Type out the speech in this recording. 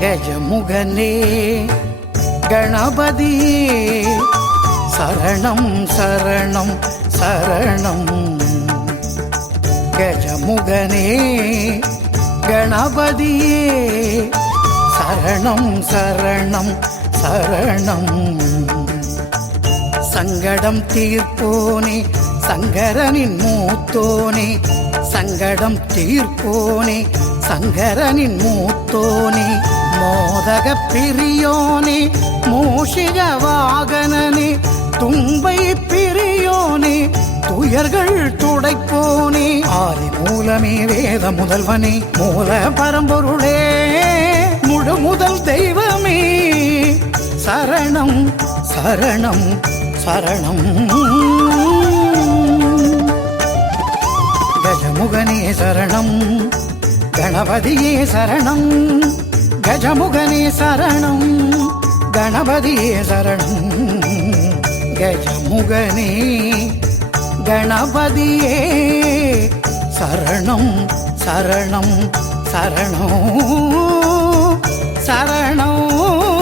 கஜமுகனே கணபதியே சரணம் சரணம் சரணம். கஜமுகனே கணபதியே சரணம் சரணம் சரணம். சங்கடம் தீர்ப்போனே சங்கரனின் மூத்தோனே, சங்கடம் தீர்ப்போனே சங்கரனின் மூத்தோனே, மோதக பிரியோனே மூஷிக வாகனனே, தும்பை பிரியோனே துயர்கள் துடைப்போனே, ஆதி மூலமே வேத முதல்வனே மூல பரம்பொருளே முழு முதல் தெய்வமே சரணம் சரணம் சரணம். கஜமுகனே சரணம் கணபதியே சரணம், கஜமுகனே சரணம் கணபதியே சரணம். கஜமுகனே கணபதியே சரணம் சரணம் சரணம் சரணம்.